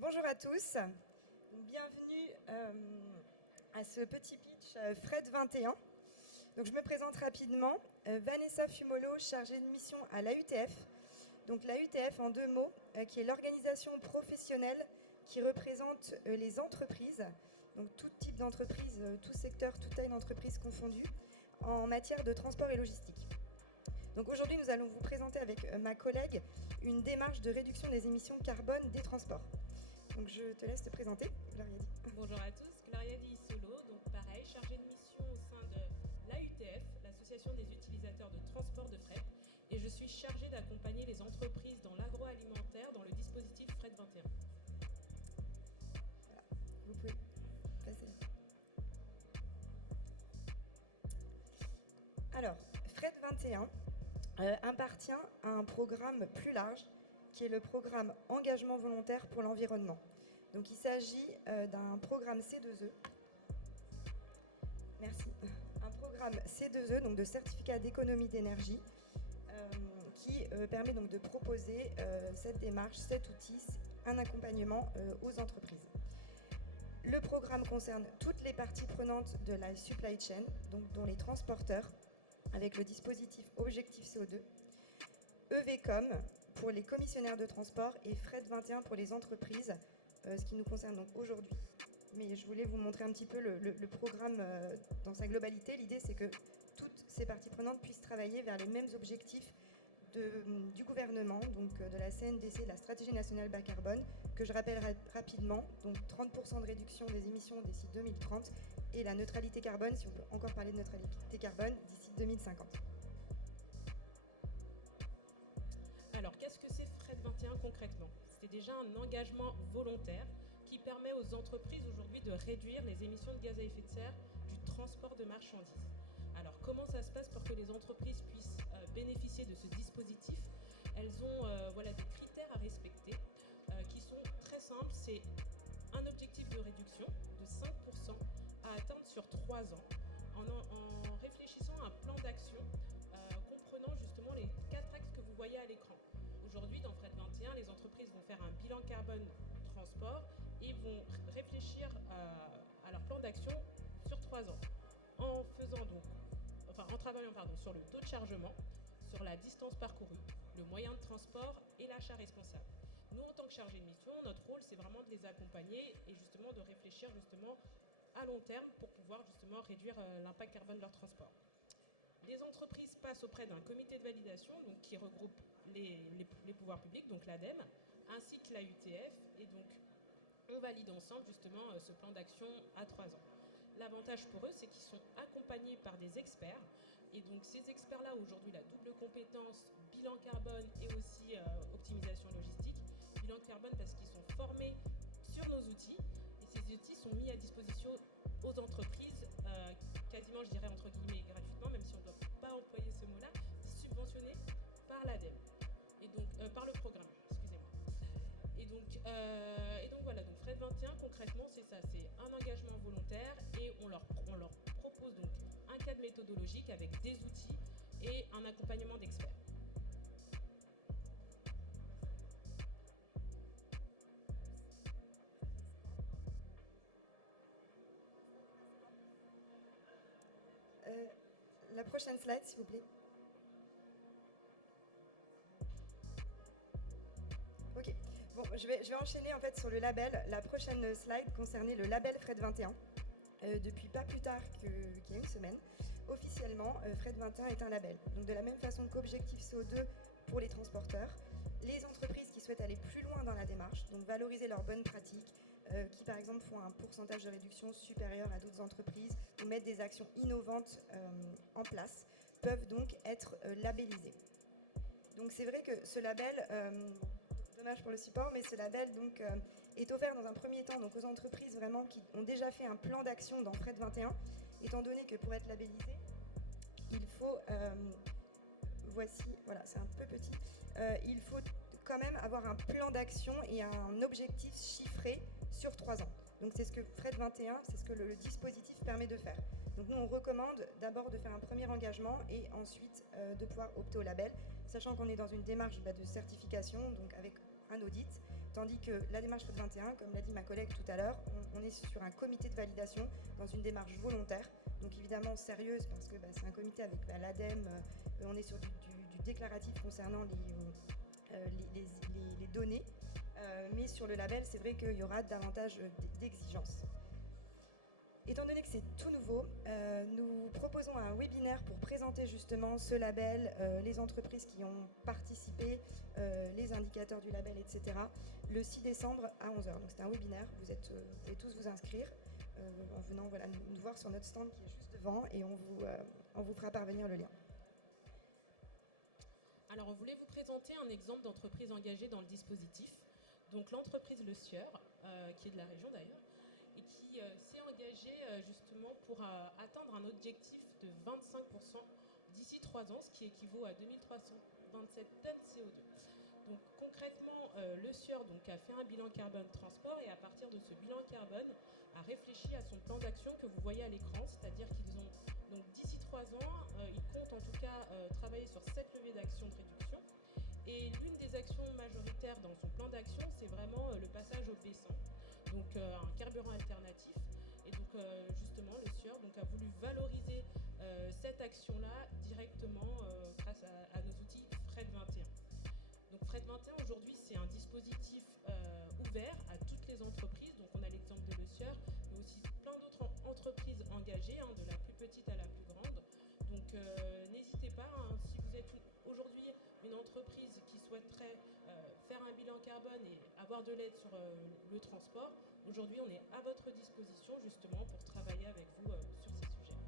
Bonjour à tous, bienvenue à ce petit pitch Fred 21. Donc, je me présente rapidement, Vanessa Fumolo, chargée de mission à l'AUTF. Donc l'AUTF en deux mots, qui est l'organisation professionnelle qui représente les entreprises, donc tout type d'entreprise, tout secteur, toute taille d'entreprise confondue, en matière de transport et logistique. Donc aujourd'hui, nous allons vous présenter avec ma collègue une démarche de réduction des émissions carbone des transports. Donc je te laisse te présenter, Gloriadi. Bonjour à tous, Gloriadi Solo, donc pareil, chargée de mission au sein de l'AUTF, l'Association des utilisateurs de transport de fret, et je suis chargée d'accompagner les entreprises dans l'agroalimentaire dans le dispositif Fret 21. Voilà, vous pouvez passer. Alors, Fret 21 appartient à un programme plus large qui est le programme Engagement volontaire pour l'environnement. Donc il s'agit d'un programme C2E. Merci. Un programme C2E, donc de certificat d'économie d'énergie, qui permet donc de proposer cette démarche, cet outil, un accompagnement aux entreprises. Le programme concerne toutes les parties prenantes de la supply chain, donc dont les transporteurs, avec le dispositif Objectif CO2, EVCOM pour les commissionnaires de transport et Fret 21 pour les entreprises, ce qui nous concerne donc aujourd'hui. Mais je voulais vous montrer un petit peu le programme dans sa globalité. L'idée, c'est que toutes ces parties prenantes puissent travailler vers les mêmes objectifs du gouvernement, donc de la CNDC, de la Stratégie nationale bas carbone, que je rappellerai rapidement, donc 30% de réduction des émissions d'ici 2030 et la neutralité carbone, si on peut encore parler de neutralité carbone, d'ici 2050. Alors, qu'est-ce que c'est Fret 21 concrètement? C'est déjà un engagement volontaire qui permet aux entreprises aujourd'hui de réduire les émissions de gaz à effet de serre du transport de marchandises. Alors, comment ça se passe pour que les entreprises puissent bénéficier de ce dispositif? Elles ont des critères à respecter qui sont très simples. C'est un objectif de réduction de 5% à atteindre sur 3 ans en réfléchissant à un plan d'action comprenant justement les 4 axes que vous voyez à l'écran. Aujourd'hui, dans Fret 21, les entreprises vont faire un bilan carbone transport et vont réfléchir à leur plan d'action sur 3 ans. En travaillant sur le taux de chargement, sur la distance parcourue, le moyen de transport et l'achat responsable. Nous, en tant que chargés de mission, notre rôle, c'est vraiment de les accompagner et justement de réfléchir à long terme pour pouvoir justement réduire l'impact carbone de leur transport. Les entreprises passent auprès d'un comité de validation donc, qui regroupe les pouvoirs publics, donc l'ADEME, ainsi que l'AUTF, et donc on valide ensemble justement ce plan d'action à 3 ans. L'avantage pour eux, c'est qu'ils sont accompagnés par des experts. Et donc ces experts-là, aujourd'hui, la double compétence bilan carbone et aussi optimisation logistique. Bilan carbone parce qu'ils sont formés sur nos outils. Et ces outils sont mis à disposition aux entreprises, quasiment, je dirais, entre guillemets, gratuitement, même si on ne doit pas employer ce mot-là, subventionnés par l'ADEME. Et donc, par le programme, excusez-moi. Et donc voilà, donc Fret 21 concrètement c'est ça, c'est un engagement volontaire et on leur propose donc un cadre méthodologique avec des outils et un accompagnement d'experts. La prochaine slide, s'il vous plaît. Ok, bon, je vais enchaîner en fait sur le label. La prochaine slide concernait le label Fret 21. Depuis pas plus tard qu'il y a une semaine, officiellement, Fret 21 est un label. Donc de la même façon qu'Objectif CO2 pour les transporteurs, les entreprises qui souhaitent aller plus loin dans la démarche, donc valoriser leurs bonnes pratiques, qui par exemple font un pourcentage de réduction supérieur à d'autres entreprises ou mettent des actions innovantes en place, peuvent donc être labellisées. Donc c'est vrai que ce label, dommage pour le support, mais ce label donc, est offert dans un premier temps donc, aux entreprises vraiment qui ont déjà fait un plan d'action dans Fret 21, étant donné que pour être labellisé, il faut, voilà, c'est un peu petit, il faut quand même avoir un plan d'action et un objectif chiffré sur 3 ans. Donc c'est ce que Fret 21, c'est ce que le dispositif permet de faire. Donc nous on recommande d'abord de faire un premier engagement et ensuite de pouvoir opter au label, sachant qu'on est dans une démarche de certification, donc avec un audit, tandis que la démarche Fred 21, comme l'a dit ma collègue tout à l'heure, on est sur un comité de validation dans une démarche volontaire, donc évidemment sérieuse parce que c'est un comité avec l'ADEME, on est sur du déclaratif concernant les données, mais sur le label, c'est vrai qu'il y aura davantage d'exigences. Étant donné que c'est tout nouveau, nous proposons un webinaire pour présenter justement ce label, les entreprises qui ont participé, les indicateurs du label, etc. le 6 décembre à 11h. Donc c'est un webinaire, vous pouvez tous vous inscrire en venant nous voir sur notre stand qui est juste devant et on vous fera parvenir le lien. Alors on voulait vous présenter un exemple d'entreprise engagée dans le dispositif. Donc l'entreprise Le Sieur, qui est de la région d'ailleurs, et qui s'est engagée justement pour atteindre un objectif de 25% d'ici 3 ans, ce qui équivaut à 2327 tonnes CO2. Donc concrètement, Le Sieur a fait un bilan carbone transport et à partir de ce bilan carbone a réfléchi à son plan d'action que vous voyez à l'écran, c'est-à-dire qu'ils ont donc d'ici 3 ans, ils comptent en tout cas travailler sur 7 leviers d'action de réduction. Et l'une des actions majoritaires dans son plan d'action, c'est vraiment le passage au B100, donc un carburant alternatif. Et donc justement, Le Sieur a voulu valoriser cette action-là directement grâce à nos outils Fred 21. Donc Fred 21 aujourd'hui, c'est un dispositif ouvert à toutes les entreprises. Donc on a l'exemple de Le Sieur, mais aussi plein d'autres entreprises engagées, de la plus petite à la plus grande. Donc n'hésitez pas, si vous êtes aujourd'hui une entreprise qui souhaiterait faire un bilan carbone et avoir de l'aide sur le transport, aujourd'hui on est à votre disposition justement pour travailler avec vous sur ces sujets.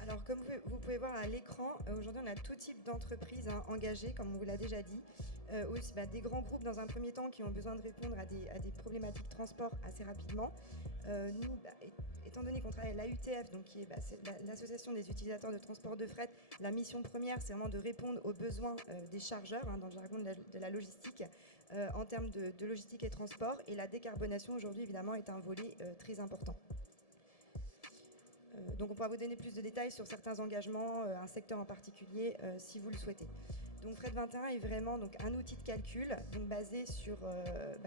Alors comme vous pouvez voir à l'écran, aujourd'hui on a tout type d'entreprises engagées, comme on vous l'a déjà dit. Aussi des grands groupes dans un premier temps qui ont besoin de répondre à des problématiques transport assez rapidement. Nous, étant donné qu'on travaille à l'AUTF, donc qui est l'association des utilisateurs de transport de fret, la mission première c'est vraiment de répondre aux besoins des chargeurs, dans le jargon de la logistique, en termes de logistique et transport, et la décarbonation aujourd'hui évidemment est un volet très important. Donc on pourra vous donner plus de détails sur certains engagements, un secteur en particulier, si vous le souhaitez. Donc Fred 21 est vraiment un outil de calcul basé sur,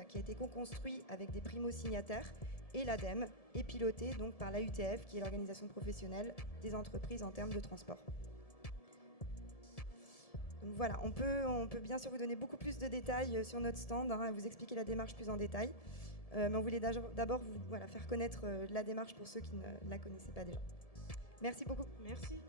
qui a été co-construit avec des primo-signataires et l'ADEME, et piloté donc par l'AUTF, qui est l'organisation professionnelle des entreprises en termes de transport. Donc voilà, on peut bien sûr vous donner beaucoup plus de détails sur notre stand, et vous expliquer la démarche plus en détail. Mais on voulait d'abord vous faire connaître la démarche pour ceux qui ne la connaissaient pas déjà. Merci beaucoup. Merci.